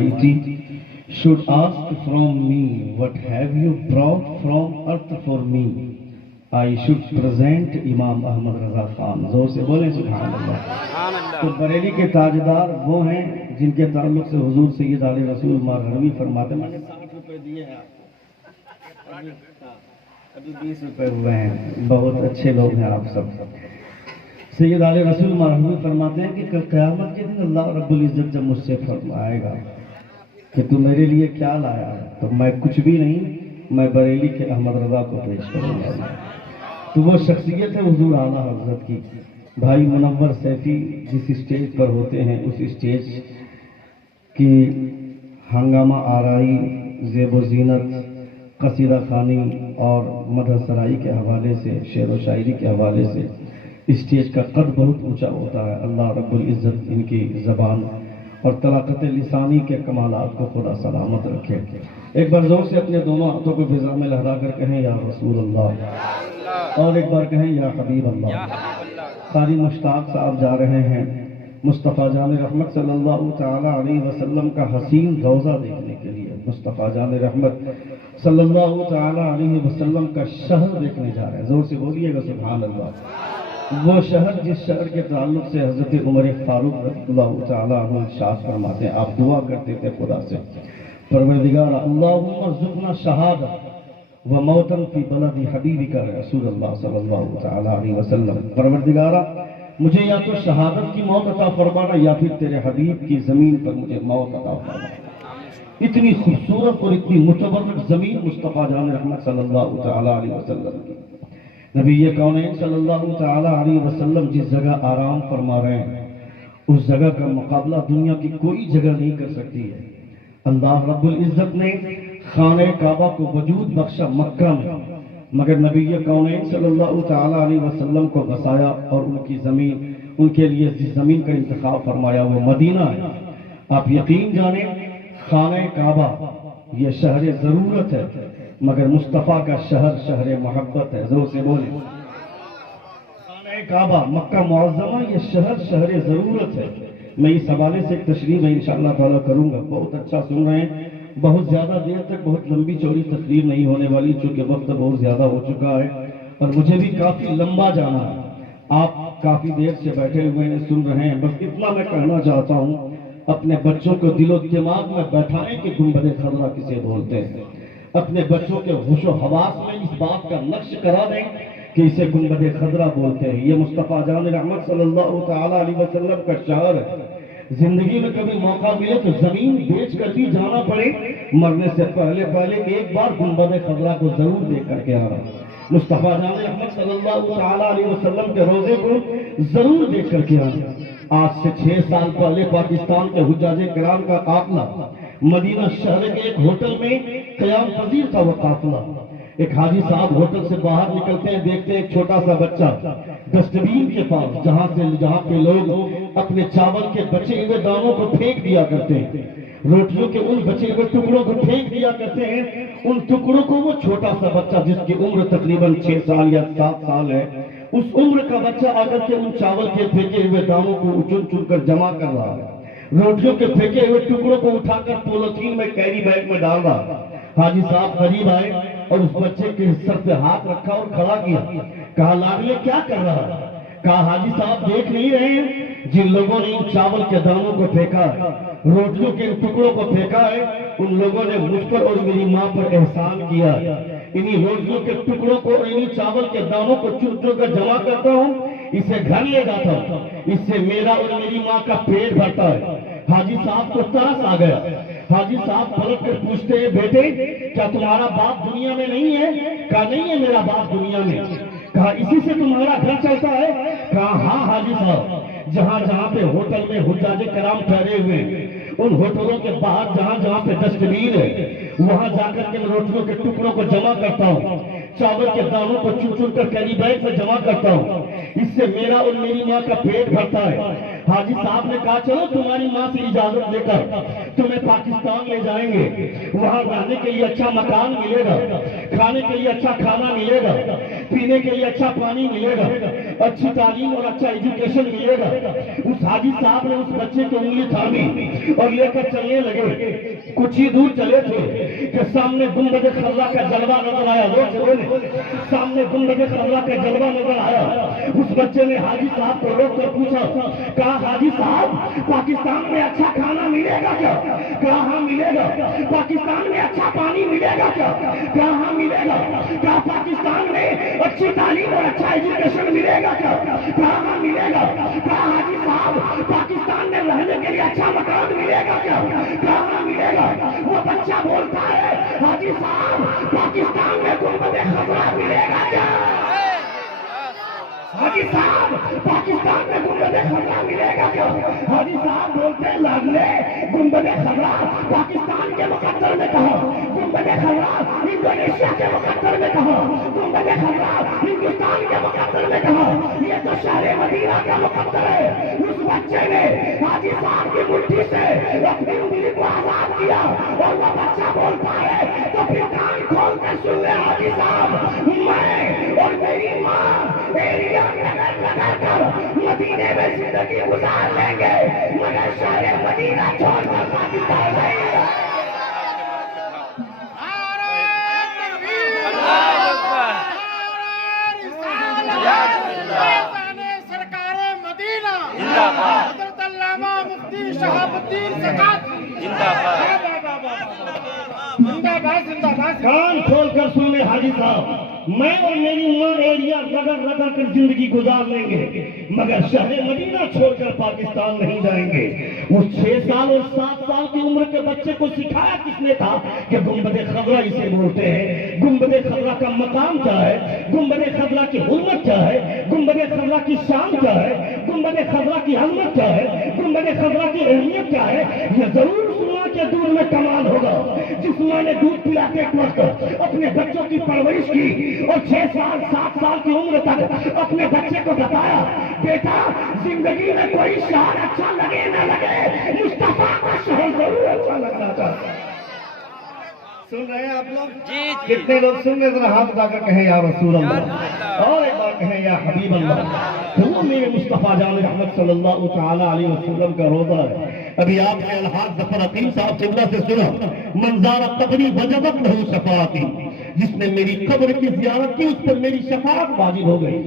Almighty should ask from me, what have you brought from earth for me? I should present Imam Ahmad Raza Khan. زور سے بولیں سبحان اللہ. تو بریلی کے تاجدار وہ ہیں جن کے تعلق سے حضور سید علیہ رسول مرحومی فرماتے ہیں. میں نے 60 روپے دیے ہیں, ابھی 20 روپے ہوئے ہیں. بہت اچھے لوگ ہیں آپ سب. سید علیہ رسول مرحومی فرماتے ہیں کہ کل قیامت کے دن اللہ رب العزت جب مجھ سے فرمائے گا کہ تو میرے لیے کیا لایا ہے, تو میں کچھ بھی نہیں, میں بریلی کے احمد رضا کو پیش کروں گا. تو وہ شخصیت ہے حضور اعلیٰ حضرت کی. بھائی منور سیفی جس اسٹیج پر ہوتے ہیں اس اسٹیج کی ہنگامہ آرائی, زیب و زینت, قصیدہ خوانی اور مدح سرائی کے حوالے سے, شعر و شاعری کے حوالے سے اسٹیج کا قد بہت اونچا ہوتا ہے. اللہ رب العزت ان کی زبان اور طلاقت لسانی کے کمالات کو خدا سلامت رکھے. ایک بار زور سے اپنے دونوں ہاتھوں کو فضا میں لہرا کر کہیں یا رسول اللہ, اور ایک بار کہیں یا حبیب اللہ. قاری مشتاق صاحب جا رہے ہیں مصطفیٰ جان رحمت صلی اللہ تعالی علیہ وسلم کا حسین روضہ دیکھنے کے لیے. مصطفیٰ جان رحمت صلی اللہ تعالی علیہ وسلم کا شہر دیکھنے جا رہے ہیں. زور سے بولیے گا سبحان اللہ. وہ شہر جس شہر کے تعلق سے حضرت عمر فاروق رضی اللہ تعالی عنہ ارشاد فرماتے ہیں, آپ دعا کرتے تھے خدا سے, پروردگار اللہم ارزقنا شہادت و موتن فی بلد حبیبک رسول اللہ صلی اللہ تعالی علیہ وسلم. پروردگارا مجھے یا تو شہادت کی موت عطا فرمانا یا پھر تیرے حبیب کی زمین پر مجھے موت عطا فرمانا. اتنی خوبصورت اور اتنی متبرک زمین مصطفیٰ جان رحمت صلی اللہ تعالی علیہ وسلم کی. نبی کونین صلی اللہ تعالی علیہ وسلم جس جگہ آرام فرما رہے ہیں اس جگہ کا مقابلہ دنیا کی کوئی جگہ نہیں کر سکتی ہے. اللہ رب العزت نے خانہ کعبہ کو وجود بخشا مکہ میں, مگر نبی کونین صلی اللہ تعالی علیہ وسلم کو بسایا اور ان کی زمین, ان کے لیے جس زمین کا انتخاب فرمایا وہ مدینہ ہے. آپ یقین جانیں خانہ کعبہ یہ شہر ضرورت ہے, مگر مصطفیٰ کا شہر شہر محبت ہے. زور سے بولیں. خانہ کعبہ مکہ معظمہ یہ شہر شہر ضرورت ہے. میں اس حوالے سے ایک تشریح میں انشاءاللہ تعالیٰ کروں گا. بہت اچھا سن رہے ہیں, بہت زیادہ دیر تک بہت لمبی چوڑی تقریر نہیں ہونے والی چونکہ وقت بہت زیادہ ہو چکا ہے اور مجھے بھی کافی لمبا جانا ہے. آپ کافی دیر سے بیٹھے ہوئے ہیں, سن رہے ہیں. بس اتنا میں کہنا چاہتا ہوں, اپنے بچوں کو دل و دماغ میں بیٹھائیں کہ گنبد خضرا کسے بولتے ہیں. اپنے بچوں کے ہوش و حواس میں اس بات کا نقش کرا دیں کہ اسے گنبد خضرا بولتے ہیں. یہ مصطفیٰ جان رحمت صلی اللہ تعالی علیہ وسلم کا شہر ہے. زندگی میں کبھی موقع ملے تو زمین بیچ کر بھی جانا پڑے, مرنے سے پہلے ایک بار گنبد خضرا کو ضرور دیکھ کر کے آنا. مصطفیٰ جان رحمت صلی اللہ تعالی علیہ وسلم کے روزے کو ضرور دیکھ کر کے آنا. آج سے 6 سال پہلے پاکستان کے حجاج کرام کا قافلہ مدینہ شہر کے ایک ہوٹل میں قیام پذیر تھا. وہ قافلہ ایک حاجی صاحب ہوٹل سے باہر نکلتے ہیں, دیکھتے ہیں ایک چھوٹا سا بچہ ڈسٹ بین کے پاس جہاں پہ لوگ اپنے چاول کے بچے ہوئے دانوں کو پھینک دیا کرتے ہیں, روٹیوں کے ان بچے ہوئے ٹکڑوں کو پھینک دیا کرتے ہیں. ان ٹکڑوں کو وہ چھوٹا سا بچہ جس کی عمر تقریباً 6 سال یا 7 سال ہے, اس عمر کا بچہ آ کر کے ان چاول کے پھینکے ہوئے دانوں کو چن کر جمع کر رہا ہے. روٹیوں کے پھینکے ہوئے ٹکڑوں کو اٹھا کر پولیتھین میں کیری بیگ میں ڈال رہا. حاجی صاحب قریب آئے اور اس بچے کے سر پہ ہاتھ رکھا اور کھڑا کیا. کہا لاڈلے کیا کر رہا ہے؟ کہا حاجی صاحب دیکھ نہیں رہے ہیں جن لوگوں نے ان چاول کے دانوں کو پھینکا ہے, روٹیوں کے ان ٹکڑوں کو پھینکا ہے, ان لوگوں نے مجھ پر اور میری ماں پر احسان کیا ہے. انہی روٹیوں کے ٹکڑوں کو اور انہی چاول کے دانوں کو چن کر جمع کرتا ہوں, اسے گھر لے جاتا ہوں, اس سے میرا اور میری ماں کا پیٹ بھرتا ہے. حاجی صاحب کو ترس آ گیا. حاجی صاحب پلٹ کر پوچھتے ہیں بیٹے کیا تمہارا باپ دنیا میں نہیں ہے؟ کہا نہیں ہے میرا باپ دنیا میں. کہا اسی سے تمہارا گھر چلتا ہے؟ کہا ہاں حاجی صاحب, جہاں پہ ہوٹل میں حجاج کرام ٹھہرے ہوئے ان ہوٹلوں کے باہر جہاں پہ ڈسٹ بین ہے وہاں جا کر کے روٹیوں کے ٹکڑوں کو جمع کرتا ہوں, چاول کے دانوں کو چن کر کیری بیگ میں جمع کرتا ہوں, اس سے میرا اور میری ماں کا پیٹ بھرتا ہے. حاجی صاحب نے کہا چلو تمہاری ماں سے اجازت لے کر تمہیں پاکستان لے جائیں گے, وہاں رہنے کے لیے اچھا مکان ملے گا, کھانے کے لیے اچھا کھانا ملے گا, پینے کے لیے اچھا پانی ملے گا. अच्छी तालीम और अच्छा एजुकेशन मिलेगा। उस हाजी साहब ने उस बच्चे की उंगली थामी और लेकर चलने लगे। कुछ ही दूर चले थे कि सामने गुंबद खर्रा का जलवा नजर आया। लोग चले, सामने गुंबद खर्रा का जलवा नजर आया। उस बच्चे ने हाजी साहब को रोक कर पूछा, कहा हाजी साहब पाकिस्तान में अच्छा खाना मिलेगा क्या? कहा हाँ मिलेगा। पाकिस्तान में अच्छा पानी मिलेगा क्या? कहा हाँ मिलेगा। कहा पाकिस्तान में अच्छी तालीम और अच्छा एजुकेशन मिलेगा क्या? कहा हाँ मिलेगा। कहा हाजी साहब पाकिस्तान में रहने के लिए अच्छा मकान मिलेगा क्या? कहा हाँ मिलेगा। वो बच्चा बोलता है, हाजी साहब पाकिस्तान में गुंबद खजरा मिलेगा क्या? हाजी साहब पाकिस्तान में गुंबद खजरा मिलेगा क्या? हाजी साहब बोलते लागले गुंबद खजरा पाकिस्तान के मुकद्दर में कहा, गुंबद खजरा इंडोनेशिया के मुकद्दर में कहा, गुंबद खजरा हिंदुस्तान के मुकद्दर में कहा, ये तो शहर मदीना का मुकद्दर है। उस बच्चे ने हाजी साहब की मुट्ठी से अपनी उंगली को आजाद किया और वो बच्चा बोलता है, तो फिर कान खोल कर सुन ले हाजी साहब, मैं और मेरी माँ एरिया लगा कर मदीने में जिंदगी गुजार लेंगे, मगर शहर मदीना छोड़कर पाकिस्तान नहीं। सरकारे मदीना जिंदाबाद, हज़रत अल्लामा मुफ्ती शहाबुद्दीन ज़कात जिंदाबाद जिंदाबाद जिंदाबाद। कान खोल कर सुन ले हाजी साहब, मैं और मेरी माँ एरिया रगड़ रगड़ कर जिंदगी गुजार लेंगे, मगर शहर मदीना छोड़कर पाकिस्तान नहीं जाएंगे। उस 6 साल और 7 साल की उम्र के बच्चे को सिखाया किसने था कि गुंबद खजरा इसे बोलते हैं, गुंबद खजरा का मकाम क्या है, गुंबद खजरा की हुर्मत क्या है, गुंबद खजरा की शान क्या है, गुंबद खजरा की अजमत क्या है, गुंबद खजरा की अहमियत क्या है। यह जरूर सुनना कि दूर में कमाल होगा। जिस माँ ने दूध पिलाते वक्त अपने बच्चों की परवरिश की और 6 साल 7 साल की उम्र तक अपने बच्चे को बताया, बेटा जिंदगी में कोई शहर अच्छा लगे न लगे, मुस्तफा का शहर जरूर अच्छा लगना चाहिए। सुन रहे हैं आप लोग? जी। कितने लोग सुन रहे? जरा हाथ उठाकर कहें या रसूल अल्लाह, और एक बार कहें या हबीब अल्लाह। तो वो मेरे मुस्तफा जान रहमत सल्लल्लाहु तआला अलैहि वसल्लम का रोज़ा है। अभी आपने अलहाज ज़फर अकीम साहब किबला से सुना, मंज़ारा कब्री वजबत लहू शफाअती, जिसने मेरी कब्र की ज़ियारत की उस पर मेरी शफाअत वाजिब हो गई।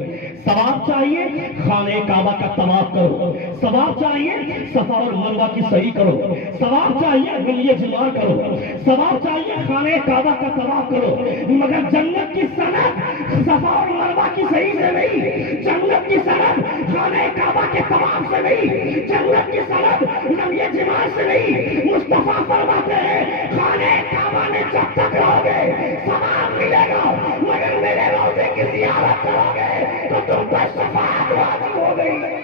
सवाब चाहिए खाने काबा का तवाफ करो, सवाब चाहिए सफा और मरवा की सही करो, सवाब चाहिए गलिए जिमार करो, सवाब चाहिए खाने काबा का तवाफ करो, मगर जन्नत की सनद सफा और मरवा की सही से नहीं, जन्नत की सनद खाने काबा के तवाफ से नहीं, जन्नत की सनद गलिए जिमार से नहीं। मुस्तफा फरमाते हैं खाने काबा में जब तक रहोगे सवाब मिलेगा, मगर मेरे रोज़े की ज़ियारत करोगे तो तुम पर शफाअत वाजिब हो गई,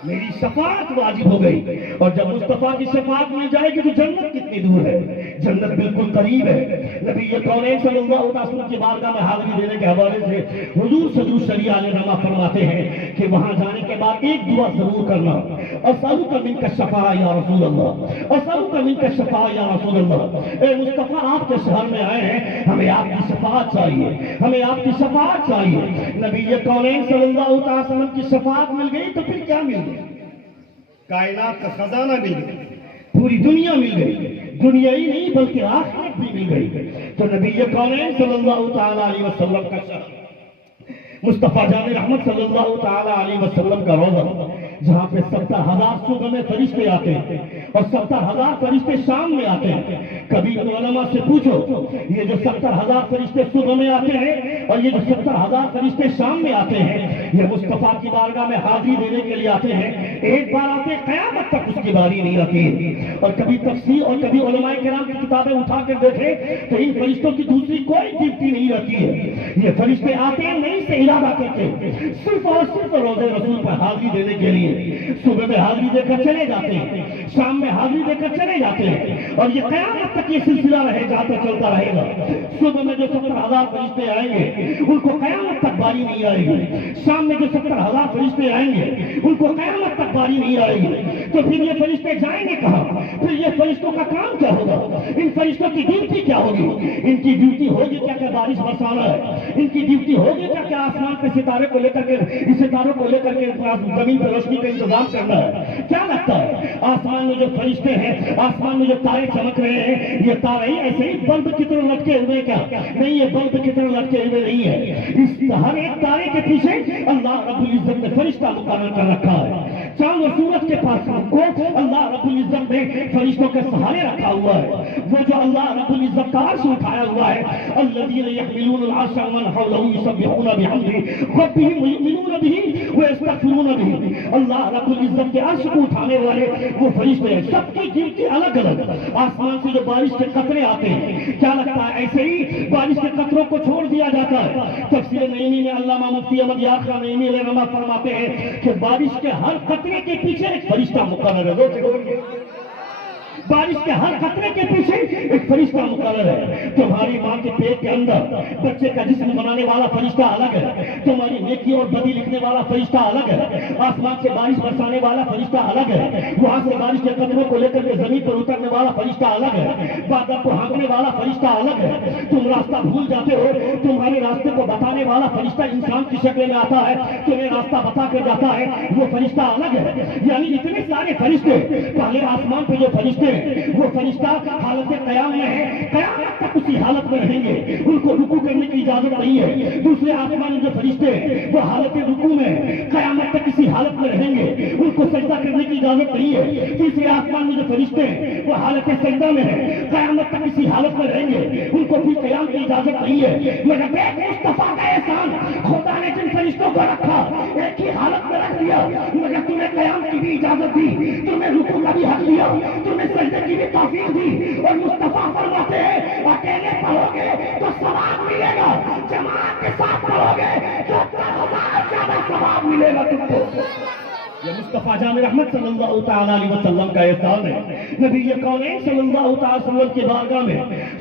मेरी शफाअत वाजिब हो गई। और जब मुस्तफा की शफाअत मिल जाएगी तो जन्नत कितनी दूर है, जन्नत बिल्कुल करीब है। नबी कौनैन सल्लल्लाहु अलैहि वसल्लम की बारगाह में हाज़िरी देने के हवाले से हुजूर सल्लल्लाहु अलैहि वसल्लम फरमाते हैं कि वहां जाने के बाद एक दुआ जरूर करना, असअलुका मिनका शफाअ या रसूल अल्लाह, असअलुका मिनका शफाअ या रसूल अल्लाह। ए मुस्तफा आपके शहर में आए हैं, हमें आपकी शफाअत चाहिए, हमें आपकी शफाअत चाहिए। नबी कौनैन सल्लल्लाहु अलैहि वसल्लम की शफाअत मिल गई तो फिर क्या मिल गया? कायनात का खजाना मिल गया, पूरी दुनिया मिल गई, दुनिया ही नहीं बल्कि आखिरत भी मिल गई। तो नबी कौनैन सल्लल्लाहु तआला अलैहि वसल्लम का शहर मुस्तफा जान रहमत सल्लल्लाहु तआला अलैहि वसल्लम का रोज़ा, जहाँ पे 70,000 सुबह में फरिश्ते आते हैं और 70,000 फरिश्ते शाम में आते हैं। कभी उलमा से पूछो, ये जो 70,000 फरिश्ते सुबह में आते हैं और ये जो 70,000 फरिश्ते शाम में आते हैं, ये मुस्तफा की बारगाह में हाजिरी देने के लिए आते हैं। एक बार आते क़यामत तक उसकी बारी नहीं आती है। और कभी तफसीर और कभी उलमाए किराम की किताबें उठा कर देखे तो इन फरिश्तों की दूसरी कोई ड्यूटी नहीं रहती है। ये फरिश्ते आते हैं नहीं से इरादा करके सिर्फ और सिर्फ रोज़े रसूल पर हाजिरी देने के लिए। लिए सुबह में हाजिरी देकर चले जाते हैं, शाम में हाजिरी देकर चले जाते हैं, और ये क़यामत तक ये सिलसिला रहे जाता चलता रहेगा। सुबह में जो 70,000 फरिश्ते आएंगे उनको क़यामत तक बारी नहीं आएगी, शाम में जो 70,000 फरिश्ते आएंगे उनको क़यामत तक बारी नहीं आएगी। तो फिर ये फरिश्ते जाएंगे कहाँ? फिर ये फरिश्तों का काम क्या होगा? इन फरिश्तों की ड्यूटी क्या होगी? इनकी ड्यूटी होगी क्या क्या बारिश बरसाना है? इनकी ड्यूटी होगी क्या क्या आसमान पे सितारे को लेकर के, इस सितारों को लेकर के जमीन पर रोशनी का इंतजाम करना है? क्या लगता है आसमान में जो फरिश्ते हैं, आसमान में जो तारे चमक रहे हैं, ये तारे ही ऐसे ही बल्ब की तरह लटके हुए क्या? नहीं, ये बल्ब की तरह लटके हुए नहीं है। इस हर एक तारे के पीछे अल्लाह रब्बुल इज्जत ने फरिश्ता मुकर्रर कर रखा है। चांद और सूरज के पास को अल्लाह रब्बुल इज्जत ने फरिश्तों के सहारे रखा हुआ है। वो जो अल्लाह रब्बुल इज्जत का अर्श उठाया हुआ है, अल्लज़ीना यहमिलून अल-अर्श व मन हौलहू युसब्बिहूना बिहम्दिही रब्बिहिम व युमिनूना बिही व यस्तगफिरूना बिही। अल्लाह रब्बुल इज्जत के अर्श को उठाने वाले वो फरिश्ते हैं, सबकी गिनती अलग अलग। आसमान से जो बारिश के कतरे आते हैं, क्या लगता है ऐसे ही बारिश के कतरों को छोड़ दिया जाता है? तफसीर नईमी में अल्लामा मुफ्ती अहमद यार खान नईमी अलैहिर्रहमा फरमाते हैं कि बारिश के हर कतरे के पीछे एक फरिश्ता मुकर्रर है। बारिश के हर खतरे के पीछे एक फरिश्ता मुकर्रर है। तुम्हारी माँ के पेट के अंदर बच्चे का जिस्म बनाने वाला फरिश्ता अलग है, तुम्हारी नेकी और बदी लिखने वाला फरिश्ता अलग है, आसमान से बारिश बरसाने वाला फरिश्ता अलग है, वहां से बारिश के कतरों को लेकर के जमीन पर उतरने वाला फरिश्ता अलग है, बादल को हाँकने वाला फरिश्ता अलग है। तुम रास्ता भूल जाते हो, तुम्हारे रास्ते को बताने वाला फरिश्ता इंसान की शक्ल में आता है, तुम्हें रास्ता बता कर जाता है, वो फरिश्ता अलग है। यानी इतने सारे फरिश्ते, पहले आसमान पे जो फरिश्ते वो फरिश्ता हालत क़याम में है, क़यामत तक उसी हालत में रहेंगे, उनको रुकू करने की इजाजत नहीं है। दूसरे आसमान में जो फरिश्ते वो हालत रुकू में क़यामत तक इसी हालत में रहेंगे, उनको सजदा करने की इजाजत नहीं है। तीसरे आसमान में जो फरिश्ते वो हालत सजदा में है, क़यामत तक इसी हालत में रहेंगे, उनको भी क़याम की इजाजत नहीं है। मगर देख मुस्तफा का एहसान, खुदा ने जिन फरिश्तों को रखा एक ही हालत में रख दिया, मगर तुम्हें क़याम की भी इजाजत दी, तुम्हें रुकू का भी हक दिया, तुम्हें सजदे की भी तौफीक दी। और मुस्तफा फरमाते हैं अकेले पढ़ोगे तो सवाब मिलेगा, जमात के साथ पढ़ोगे तो 10,000 ज्यादा सवाब मिलेगा तुमको। ये मुस्तफा जान रहमत सल्लल्लाहु तआला अलैहि वसल्लम का एहसान है। नबी ये कौनैन सल्लल्लाहु तआला अलैहि वसल्लम की बारगाह में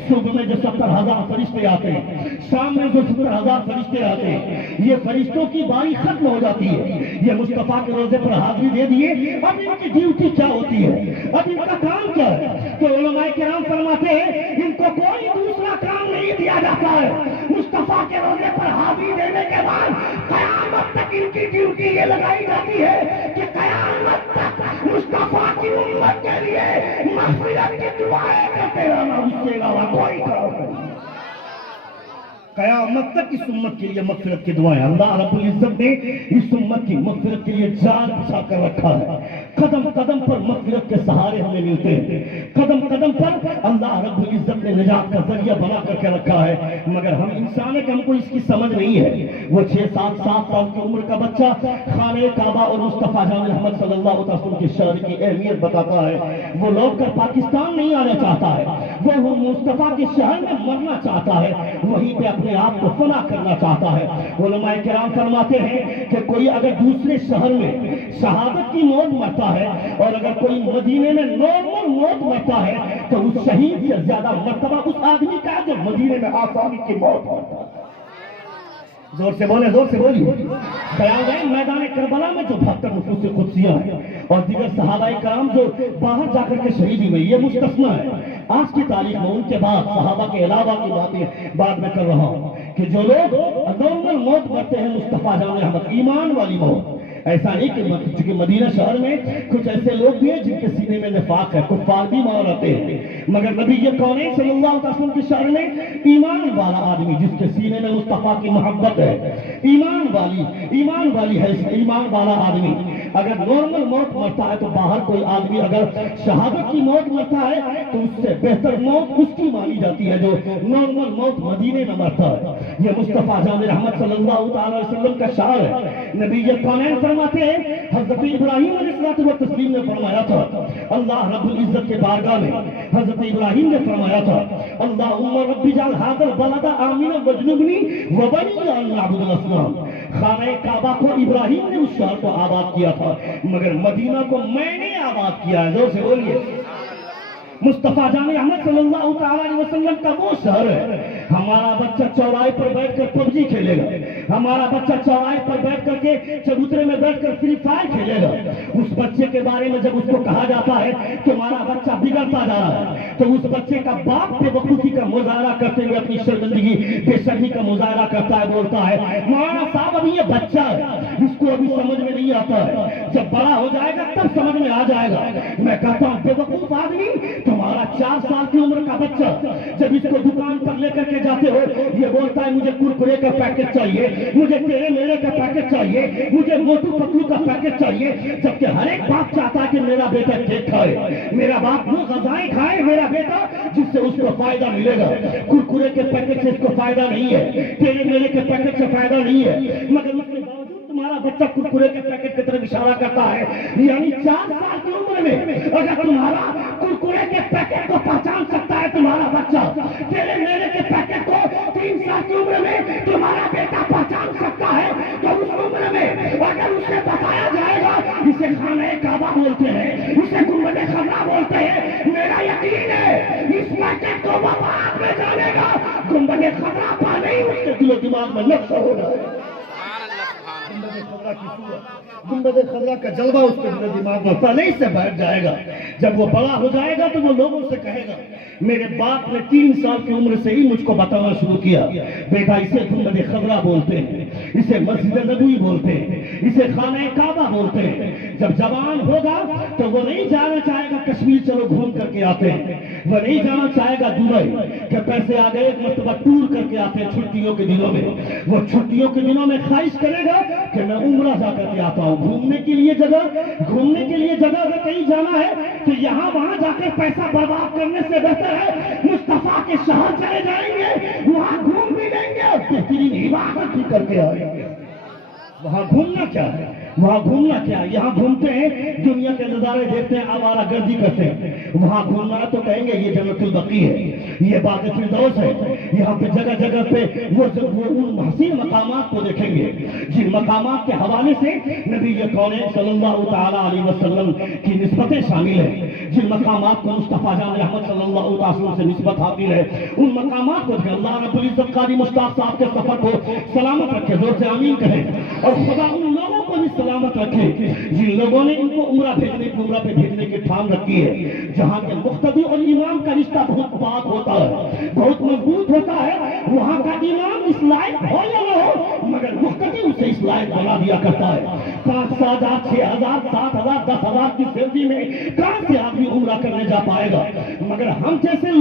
सुबह में जो 70,000 फरिश्ते आते हैं, शाम में जो 70,000 फरिश्ते आते हैं, ये फरिश्तों की बारी खत्म हो जाती है। ये मुस्तफा के रोजे पर हाजिरी दे दिए, अब इनकी ड्यूटी क्या होती है, अब इनका काम क्या है? तो उलमाए किराम फरमाते हैं इनको कोई दूसरा काम नहीं दिया जाता है। मुस्तफा के रोजे पर हाजिरी देने के बाद क़यामत तक इनकी ड्यूटी ये लगाई जाती है कि क़यामत तक मुस्तफा की उम्मत के लिए मग़फ़िरत की दुआएं करते रहना, उसके अलावा कोई काम नहीं। क़यामत तक इस उम्मत के लिए मग़फ़िरत की दुआएं, अल्लाह रब्बुल इज्जत ने इस उम्मत की मग़फ़िरत के लिए जाल बिछा कर रखा है। कदम कदम पर मग़फ़िरत के सहारे हमें मिलते हैं, कदम कदम पर अल्लाह रब्बुल इज्जत ने निजात का जरिया बना करके रखा है। मगर हम इंसान है कि हमको इसकी समझ नहीं है। वो 6-7 साल की उम्र का बच्चा खाने काबा और मुस्तफा जान रहमत सल्लल्लाहु अलैहि वसल्लम के शहर की अहमियत बताता है। वो लौट कर पाकिस्तान नहीं आना चाहता है, वो मुस्तफा के शहर में मरना चाहता है, वहीं पे अपने आप को फना करना चाहता है। उलमाए किराम फरमाते हैं कि कोई अगर दूसरे शहर में शहादत की मौत मरता है और अगर कोई मदीने में नॉर्मल मौत मरता है तो उस शहीद से ज्यादा मर्तबा उस आदमी का जो मदीने में आसानी की मौत मरता है। जोर से बोले, जोर से बोलिए। ख्याल है मैदान करबला में जो 72 नफूस खुदसियां हैं और दीगर सहाबाए कराम जो बाहर जाकर के शहीदी में, ये मुस्तस्ना है। आज की तारीख में उनके बाद सहाबा के अलावा की बातें बाद में कर रहा हूं कि जो लोग नॉर्मल मौत मरते हैं मुस्तफा जान रहमत, ईमान वाली मौत, ऐसा नहीं कि चूंकि मदीना शहर में कुछ ऐसे लोग भी हैं जिनके सीने में निफाक है, कुफ्फार भी मार आते हैं, मगर नबी ये कौनैन सल्लल्लाहु अलैहि वसल्लम के शहर में ईमान वाला आदमी जिसके सीने में मुस्तफा की मोहब्बत है, ईमान वाली है, ईमान वाला आदमी अगर नॉर्मल मौत मरता है तो बाहर कोई आदमी अगर शहादत की मौत मरता है तो उससे बेहतर मौत उसकी मानी जाती है जो नॉर्मल मौत मदीने में मरता है। ये मुस्तफा जान रहमत सल्लल्लाहु अलैहि वसल्लम का शार है। नबी ये कौनैन फरमाते हैं, हज़रत इब्राहीम अलैहिस्सलातु व तस्लीम ने फरमाया था, अल्लाह रब्बुल इज्जत के बारगाह में हज़रत इब्राहीम ने फरमाया था, अल्लाहुम्मा रब्बी जअल हाज़ल बलदा आमिना वजनुबनी व बनी अन नअबुदल असनाम। خانہ کعبہ کو ابراہیم نے اس شہر کو آباد کیا تھا، مگر مدینہ کو میں نے آباد کیا ہے. زور سے بولیے. مصطفیٰ جان احمد صلی اللہ تعالیٰ علیہ وسلم کا وہ شہر ہے. ہمارا بچہ چوراہے پر بیٹھ کر پب جی کھیلے گا، ہمارا بچہ چوراہے پر بیٹھ کر کے چبوترے میں بیٹھ کر فری فائر کھیلے گا. اس بچے کے بارے میں جب اس کو کہا جاتا ہے کہ ہمارا بچہ بگڑتا جا رہا ہے، تو اس بچے کا باپ بے وقوفی کا مظاہرہ کرتے ہوئے اپنی شرمندگی بے شرمی کا مظاہرہ کرتا ہے، بولتا ہے مولانا صاحب ابھی یہ بچہ ہے، اس کو ابھی سمجھ میں نہیں آتا ہے، جب بڑا ہو جائے گا تب سمجھ میں آ جائے گا. میں کہتا ہوں بے وقوف آدمی، تمہارا 4 سال کی عمر کا بچہ جب اس کو دکان پر لے کر کے جاتے ہو، یہ بولتا ہے مجھے کرکرے کا پیکٹ چاہیے، مجھے تیرے میرے کا پیکٹ چاہیے، مجھے موٹو پتلو کا پیکٹ چاہیے، جبکہ ہر ایک باپ چاہتا ہے کہ میرا بیٹا کیک کھائے، میرا باپ وہ غذائیں کھائے، میرا بیٹا جس سے اس کو فائدہ ملے گا. کرکرے کے پیکٹ سے اس کو فائدہ نہیں ہے، تیرے میرے کے پیکٹ سے فائدہ نہیں ہے، مگر اس کے باوجود تمہارا بچہ کرکرے کے پیکٹ کی طرف اشارہ کرتا ہے. یعنی 4 سال کی عمر میں اگر تمہارا کرکرے کے پیکٹ کو پہچان سکتا ہے تمہارا بچہ، تیرے میرے کے پیکٹ کو 3 سال کی عمر میں تمہارا بیٹا پہچان سکتا ہے، تو اس عمر میں اگر اسے بتایا جائے گا اسے خانہ کعبہ بولتے ہیں، اسے گنبد خضرا بولتے ہیں، میرا یقین ہے اس پیکٹ کو وہ بعد میں جانے گا. گنبد خضرا پر نہیں اس کے دل و دماغ میں نقش ہو رہا ہے. گنبد خضرا کی صورت، گنبد خضرا کا جلوہ اس کے دل و دماغ میں پہلے ہی سے بیٹھ جائے گا. جب وہ بڑا ہو جائے گا تو وہ لوگوں سے کہے گا میرے باپ نے 3 سال کی عمر سے ہی مجھ کو بتانا شروع کیا، بیٹا اسے گنبد خضرا بولتے ہیں، اسے مسجد نبوی بولتے ہیں، اسے خانہ کعبہ بولتے ہیں. جب جوان ہوگا تو وہ نہیں جانا چاہے گا کشمیر چلو گھوم کر کے آتے ہیں، وہ نہیں جانا چاہے گا دبئی کہ پیسے آ گئے ایک مرتبہ ٹور کر کے آتے ہیں چھٹیوں کے دنوں میں. وہ چھٹیوں کے دنوں میں خواہش کرے گا کہ میں عمرہ جا کر کے آتا ہوں. گھومنے کے لیے جگہ اگر کہیں جانا ہے تو یہاں وہاں جا کر پیسہ برباد کرنے سے بہتر ہے مصطفیٰ کے شہر چلے جائیں گے، وہاں گھوم بھی لیں گے اور بہترین عبادت بھی کر کے آئیں گے. وہاں گھومنا کیا ہے؟ وہاں گھومنا کیا ہے؟ یہاں گھومتے ہیں دنیا کے نظارے دیکھتے ہیں، آوارہ گردی کرتے ہیں. وہاں گھومنا تو کہیں گے یہ جنت البقیع ہے، یہ باغ فردوس ہے. یہاں پہ جگہ جگہ پہ وہ ان حسین مقامات کو دیکھیں گے جن مقامات کے حوالے سے نبی کون صلی اللہ تعالیٰ علیہ وسلم کی نسبتیں شامل ہیں، جن مقامات کو مصطفیٰ جان احمد صلی اللہ علیہ وسلم سے نسبت حاصل ہے، ان مقامات کو دیکھیں. اللہ رب العزت قاری مشتاق صاحب کے سفر کو سلامت رکھے، زور سے آمین کہیں. اور خدا ان لوگوں کو بھی سلامت رکھے جن لوگوں نے ان کو عمرہ پہ بھیجنے کی ٹھان رکھی ہے، جہاں کے مقتدی اور امام کا رشتہ بہت پاک ہوتا ہے، بہت مضبوط ہوتا ہے. وہاں کا امام اس لائق ہو یا نہ ہو مگر مقتدی اسے اس لائق بنا دیا کرتا ہے. 5,000 6,000 7,000 10,000 کی سیلری میں کہاں سے آدمی عمرہ کرنے جا پائے گا؟ مگر ہم جیسے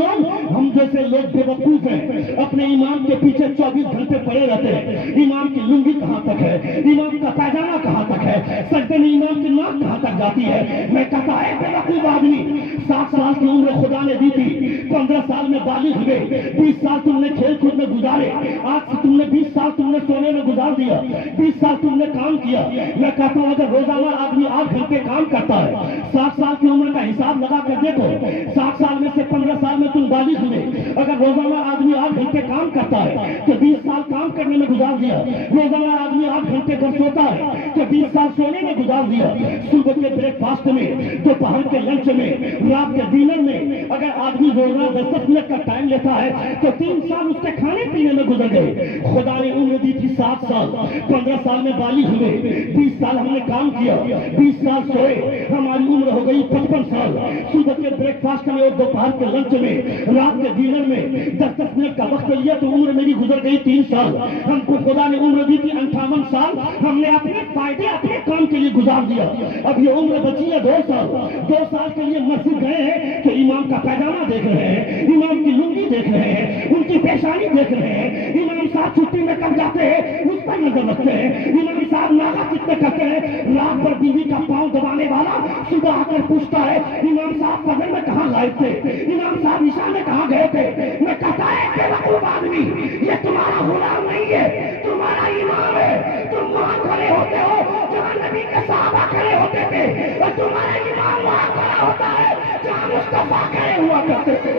لوگ بے وقوف ہیں، اپنے امام کے پیچھے 24 گھنٹے پڑے رہتے ہیں. امام کی لنگی کہاں تک ہے، امام کا پائجامہ کہاں تک ہے، سجدے میں امام کی ناک کہاں تک جاتی ہے. میں کہتا ہے بے وقوف آدمی، 7 سال کی عمر خدا نے دی تھی، 15 سال میں بالغ ہوئے، 20 سال تم نے کھیل کود میں گزارے، آج سے تم نے 20 سال تم نے سونے میں گزار دیا، 20 سال تم نے کام کیا. میں کہتا ہوں اگر روزانہ آدمی 8 گھنٹے کام کرتا ہے، 60 سال کی عمر کا حساب لگا کر دیکھو، 60 سال میں سے 15 سال میں تم بالغ ہوئے. اگر روزانہ آدمی 8 گھنٹے کام کرتا ہے تو 20 سال کام کرنے میں گزار دیا. روزانہ آدمی 8 گھنٹے گھر سوتا ہے تو 20 سال سونے میں گزار دیا. صبح کے بریک فاسٹ میں، دوپہر کے لنچ میں، رات کے ڈنر میں اگر آدمی روزانہ 10 منٹ کا ٹائم لیتا ہے تو 3 سال اس کے کھانے پینے میں گزر گئے. خدا نے عمر دی تھی 7 سال، 15 سال میں بالغ ہوئے، 20 سال ہم نے کام کیا، 20 سال سوئے، ہماری عمر ہو گئی 55 سال. صبح کے بریک فاسٹ میں اور دوپہر کے لنچ میں، رات کے ڈنر میں 10 منٹ کا وقت لیا تو عمر میری گزر گئی 3 سال. ہم کو خدا نے عمر دی تھی 58 سال، ہم نے اپنے فائدے اپنے کام کے لیے گزار دیا. اب یہ عمر بچی ہے 2 سال. 2 سال کے لیے مسجد گئے ہیں تو امام کا پائجامہ دیکھ رہے ہیں، امام کی لنگی دیکھ رہے ہیں، ان کی پیشانی دیکھ رہے ہیں. امام صاحب چھٹی میں کب جاتے ہیں اس پر نظر رکھتے ہیں. امام صاحب ناغا کتنے کرتے ہیں، رات بھر بیوی کا پاؤں دبانے والا صبح آ کر پوچھتا ہے امام صاحب فجر میں کہاں غائب تھے، امام صاحب عشاء میں کہاں گئے تھے. میں کہتا ہے بے وقوف آدمی، یہ تمہارا غلام نہیں ہے، تمہارا امام ہے. تم وہاں کھڑے ہوتے ہو جہاں نبی کے صحابہ کھڑے ہوتے تھے، اور تمہارا امام وہاں کھڑا ہوتا ہے جہاں مصطفیٰ کھڑے ہوا کرتے تھے.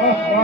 اللہ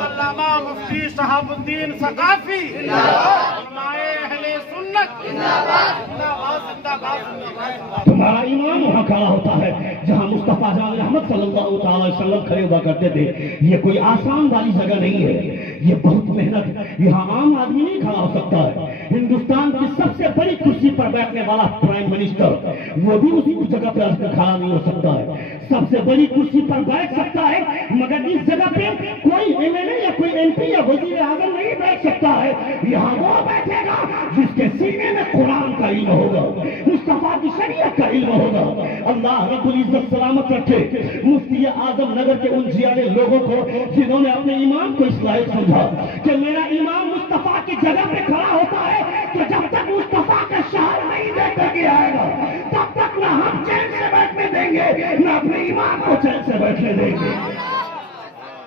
अल्लामा मुफ्ती शहाबुद्दीन सकाफी उलमाए अहले सुन्नत जिंदाबाद जिंदाबाद जिंदाबाद जिंदाबाद। तुम्हारा ईमान वहाँ खड़ा होता है जहाँ मुस्तफा जान रहमत सल्लल्लाहु अलैहि वसल्लम खड़े हुआ करते थे। ये कोई आसान वाली जगह नहीं है, ये बहुत मेहनत है। यहाँ आम आदमी नहीं खड़ा हो सकता है। हिंदुस्तान की सबसे बड़ी कुर्सी पर बैठने वाला प्राइम मिनिस्टर, वो भी उसी जगह पर खड़ा नहीं हो सकता है। सबसे बड़ी कुर्सी पर बैठ सकता है, मगर इस जगह पे कोई एमएलए या कोई एमपी या वजीर आजम नहीं बैठ सकता है। यहाँ वो बैठेगा जिसके सीने में कुरान का इल्म होगा, मुस्तफा की शरीयत का इल्म होगा। अल्लाह रब्बुल इज्जत सलामत रखे मुफ्ती आजम नगर के उन जियाले लोगों को जिन्होंने अपने ईमान को इस लायक समझा कि मेरा ईमान मुस्तफा की जगह पे खड़ा होता है, तो जब तक मुस्तफा का शहर नहीं देख करके आएगा तब तक ना हम चैन से बैठने देंगे ना अपने ईमान को चैन से बैठने देंगे।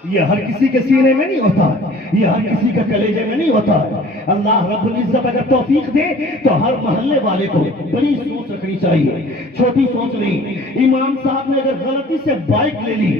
ये हर किसी के सीने में नहीं होता है, ये हर किसी के कलेजे में नहीं होता है। अल्लाह रब्बुल इज्जत अगर तौफीक दे तो हर मोहल्ले वाले को बड़ी सोच रखनी चाहिए, छोटी सोच नहीं। इमाम साहब ने अगर गलती से बाइक ले ली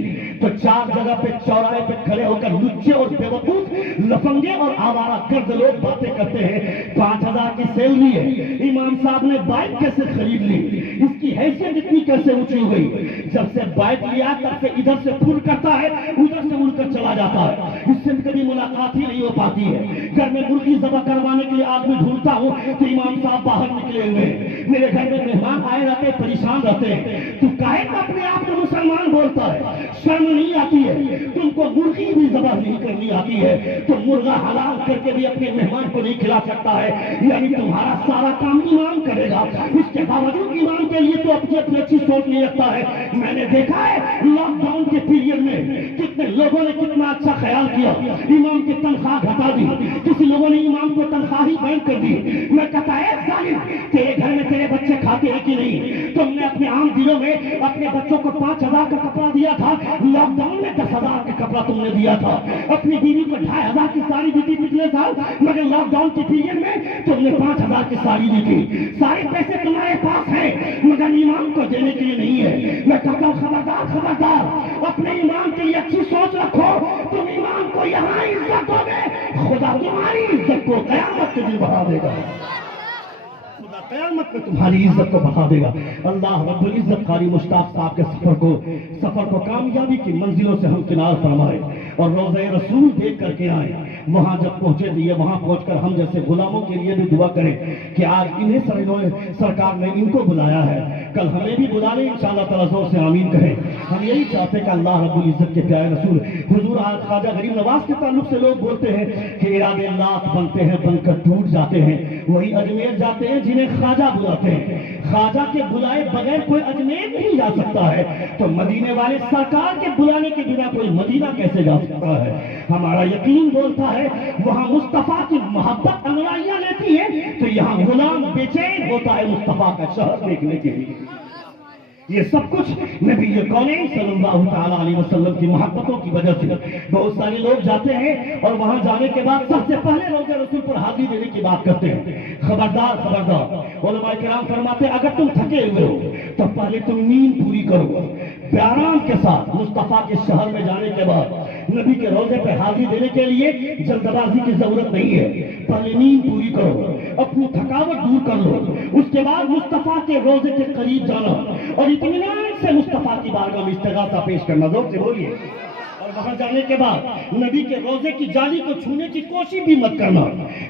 तो 4 जगह पे चौराहे पे खड़े होकर लुच्चे और बेवकूफ लफंगे और आवारा गर्द लोग बातें करते हैं। 5000 की सैलरी है, इमाम साहब ने बाइक कैसे खरीद ली, इसकी हैसियत इतनी कैसे ऊंची हो गई। जब से बाइक लिया तब से इधर से फुल करता है, उधर से उड़कर चला जाता है, इससे कभी मुलाकात ही नहीं हो पाती है। घर में मुर्गी ज़बह करवाने के लिए आदमी ढूंढता हूँ तो इमाम साहब बाहर निकले हुए। मेरे घर में मेहमान आए रहते, परेशान रहते हैं, तू काहे का अपने आप को मुसलमान बोलता है? शर्म नहीं आती है? तुमको मुर्गी भी ज़बह नहीं करनी आती है, तो मुर्गा हलाल करके भी अपने मेहमान को नहीं खिला सकता है। यानी तुम्हारा सारा काम इमाम करेगा, इसके बावजूद इमाम के लिए तो अपनी अपनी अच्छी सोच नहीं रखता है। मैंने देखा है लॉकडाउन के पीरियड में कितने लोगों ने कितना अच्छा ख्याल किया, इमाम की तनख्वाह घटा दी, किसी लोगों ने इमाम को तनख्वाह ही बंद कर दी। मैं कहता है जालिम, तेरे घर में तेरे बच्चे खाते हैं कि नहीं? तुमने अपने आम दिनों में अपने बच्चों को 5000 का कपड़ा दिया था, लॉकडाउन में 10,000 का कपड़ा तुमने दिया था। अपनी बीवी को 2500 की साड़ी दी थी पिछले साल, मगर लॉकडाउन के पीरियड में तुमने 5000 की साड़ी दी थी। सारे पैसे तुम्हारे पास हैं मगर इमाम को देने के लिए नहीं है। मैं कहता हूँ खबरदार खबरदार, अपने इमाम के लिए अच्छी सोच रखो। तुम इमाम को यहाँ इज्जत दोगे, खुदा तुम्हारी इज्जत को कयामत के दिन बढ़ा देगा, खुदा कयामत में तुम्हारी इज्जत को बढ़ा देगा। अल्लाह रब्बुल इज्जत कारी मुश्ताक साहब के सफर को कामयाबी की मंजिलों से हम किनार फरमाए और रोज़े रसूल देख करके आए। वहां जब पहुंचे दिए, वहां पहुंचकर हम जैसे गुलामों के लिए भी दुआ करें कि आज इन्हें सरकार ने इनको बुलाया है, कल हमें भी बुला लें इंशाअल्लाह ताला। जोर से आमीन कहें। हम यही चाहते हैं कि अल्लाह रब्बुल इज्जत के प्यारे रसूल हुजूर आज ख्वाजा गरीब नवाज के ताल्लुक से लोग बोलते हैं कि इरादे लाख बनते हैं बनकर टूट जाते हैं। वही अजमेर जाते हैं जिन्हें ख्वाजा बुलाते हैं। ख्वाजा के बुलाए बगैर कोई अजमेर नहीं जा सकता है, तो मदीने वाले सरकार के बुलाने के बिना कोई मदीना कैसे जा सकता है? हमारा यकीन बोलता है वहां मुस्तफा की मोहब्बत अनुयायियां लेती है, तो यहाँ गुलाम बेचैन होता है मुस्तफा का शहर देखने के लिए। ये सब कुछ नबी कौनैन सल्लल्लाहु ताला अलैहि वसल्लम की मोहब्बतों की वजह से। बहुत सारे लोग जाते हैं और वहां जाने के बाद सबसे पहले रोज़े रसूल पर हाजिरी देने की बात करते हैं। खबरदार खबरदार, उलमाए किराम फरमाते हैं अगर तुम थके हुए हो तो पहले तुम नींद पूरी करो आराम के साथ। मुस्तफा के शहर में जाने के बाद नबी के रोजे पे हाजिरी देने के लिए जल्दबाजी की जरूरत नहीं है। पहले नींद पूरी करो, अपनी थकावट दूर कर लो, उसके बाद मुस्तफा के रोजे के करीब जाना और इत्मीनान से मुस्तफा की बारगाह में इस्तिगासा पेश करना। जोर से बोलिए। और वहां जाने के बाद नबी के रोजे की जाली को छूने की कोशिश भी मत करना।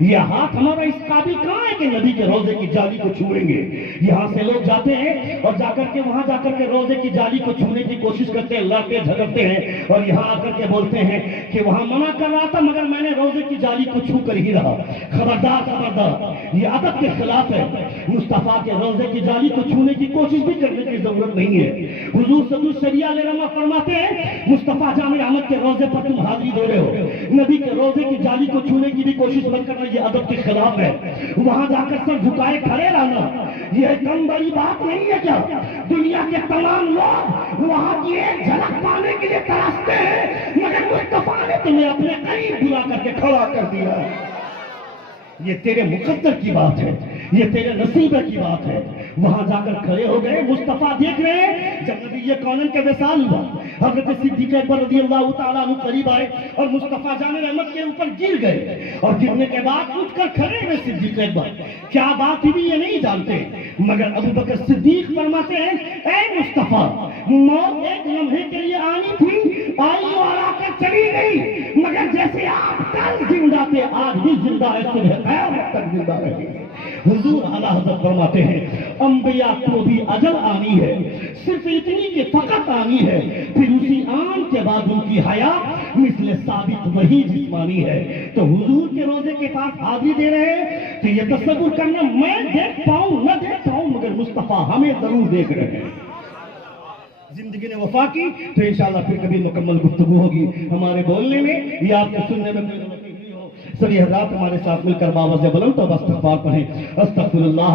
यह हाथ हमारा इस काबिल कहाँ है कि नबी के रोजे की जाली को छुएंगे? यहाँ से लोग जाते हैं और जाकर के वहां जाकर के रोजे की जाली को छूने की कोशिश करते हैं, लड़ते झगड़ते हैं और यहाँ आकर के बोलते हैं कि वहां मना कर रहा था मगर मैंने रोजे की जाली को छू कर ही रहा। खबरदार खबरदार, ये अदब के खिलाफ है। मुस्तफा के रोजे की जाली को छूने की कोशिश भी करने की जरूरत नहीं है। हुजूर सल्लल्लाहु अलैहि वसल्लम फरमाते हैं मुस्तफा जामे अहमद के रोजे पर तुम हाजिरी दे रहे हो, नबी के रोजे की जाली को छूने की भी कोशिश मत करना, ये अदब के खिलाफ है। वहां जाकर सर झुकाए खड़े रहना यह कम बड़ी बात नहीं है क्या? दुनिया के तमाम लोग वहां की एक झलक पाने के लिए तरसते हैं मगर मुस्तफा ने तुम्हें अपने करीब बुला करके खड़ा कर दिया। ये तेरे मुकद्दर की बात है, ये तेरे नसीब की बात है। वहां जाकर खड़े हो गए, मुस्तफा देख रहे हैं। जब नबी कौनैन का विसाल हुआ, حضرت صدیق اکبر رضی اللہ تعالیٰ عنہ قریب آئے اور مصطفیٰ جان رحمت کے اوپر گر گئے، اور گرنے کے بعد اٹھ کر کھڑے ہوئے صدیق اکبر، کیا بات ہوئی یہ نہیں جانتے، مگر ابو بکر صدیق فرماتے ہیں اے مصطفیٰ، موت ایک لمحے کے لیے آنی تھی، آئی اور آ کر چلی گئی، مگر جیسے آپ کل زندہ تھے آج بھی زندہ ہے، صبح قیامت تک زندہ رہے گا۔ حضور اعلیٰ حضرت فرماتے ہیں انبیاء کو بھی اجل آنی ہے، صرف اتنی کہ فقط آنی ہے، پھر اسی آن کے بعد ان کی حیات مثل ثابت وہی جسمانی ہے۔ تو حضور کے روزے کے پاس حاضری دے رہے ہیں تو یہ تصور کرنا میں دیکھ پاؤں نہ دیکھ پاؤں مگر مصطفیٰ ہمیں ضرور دیکھ رہے ہیں۔ زندگی نے وفا کی تو انشاءاللہ پھر کبھی مکمل گفتگو ہوگی، ہمارے بولنے میں یا آپ کے سننے میں کوئی غلطی ہوئی ہو، سبھی حضرات ہمارے ساتھ مل کر باوضع بلند تو استغفار پڑھیں، استغفر اللہ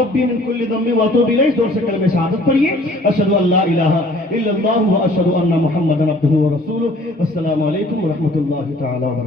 ربی من کل ذنب واتوب الیہ، زور سے کلمہ شہادت پڑھیے، اشہد ان لا الہ الا اللہ واشہد ان محمدا عبدہ ورسولہ۔ السلام علیکم ورحمۃ اللہ تعالی وبرکاتہ۔